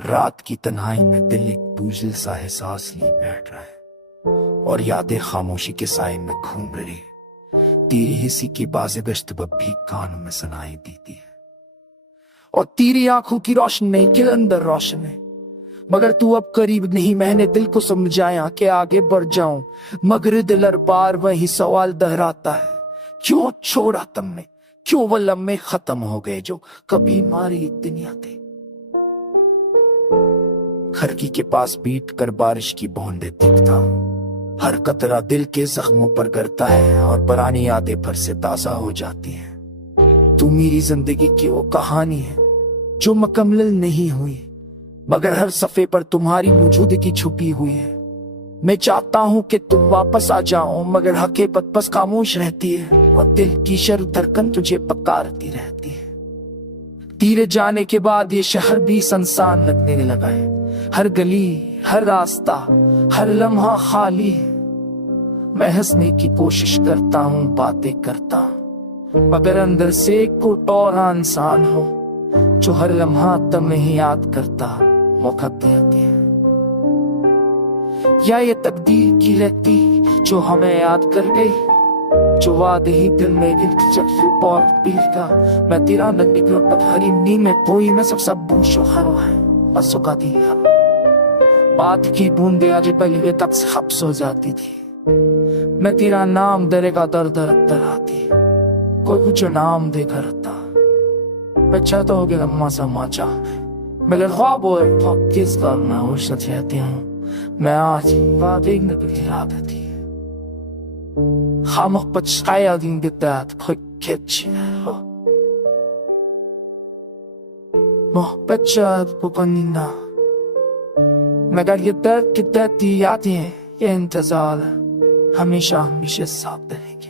रात की तन्हाई में दिल एक दूसरे सा एहसास लिए बैठ रहा है और यादें खामोशी के साए में घूम रही है। तेरी हिस्सी की बाज़े गश्त भी कानों में सुनाई देती है और तेरी आंखों की रोशनी के अंदर रोशन है। मगर तू अब करीब नहीं, मैंने दिल को समझाया कि आगे बढ़ जाऊं, मगर दिल हर बार वही सवाल दोहराता है, क्यों छोड़ा तुमने, क्यों वो लम्हे खत्म हो गए जो कभी हमारी दुनिया थे। खिड़की के पास बैठ कर बारिश की बूंदें देखता हूँ, हर कतरा दिल के जख्मों पर गिरता है और पुरानी यादें फिर से ताजा हो जाती हैं। तू मेरी जिंदगी की वो कहानी है जो मुकम्मल नहीं हुई, मगर हर सफ़े पर तुम्हारी मौजूदगी छुपी हुई है। मैं चाहता हूँ कि तुम वापस आ जाओ, मगर हकीकत बस खामोश रहती है और दिल की शर धड़कन तुझे पुकारती रहती है। तेरे जाने के बाद ये शहर भी सुनसान लगने लगा है, हर गली, हर रास्ता, हर लम्हा खाली है। मैं हंसने की कोशिश करता हूँ, बातें करता हूँ, मगर अंदर से कोई और इंसान हो जो हर लम्हा तुम्हें याद करता मौका देती है। या ये तकदीर की रहती जो हमें याद कर गई, जो वादे ही दिल में और पीर का। मैं तेरा निकलो हरी नींद में कोई मैं सब बूशो हरो है बस का दिया। बात की बूंदे आज पहले तक हब्स हो जाती थी, मैं तेरा नाम दरे का दर्द आती, कोई कुछ नाम दे करता बच्चा तो हो गया लम्मा समाचा। मगर ख्वाब किस करना हो सचती हूँ मैं आज बातें याद थी Hammer beschreiben gedacht, Kitchen. Moh bechad pupanina. मगर ये दर्द की दर्द यादें ये इंतजार हमेशा हमेशा साथ रहेंगे।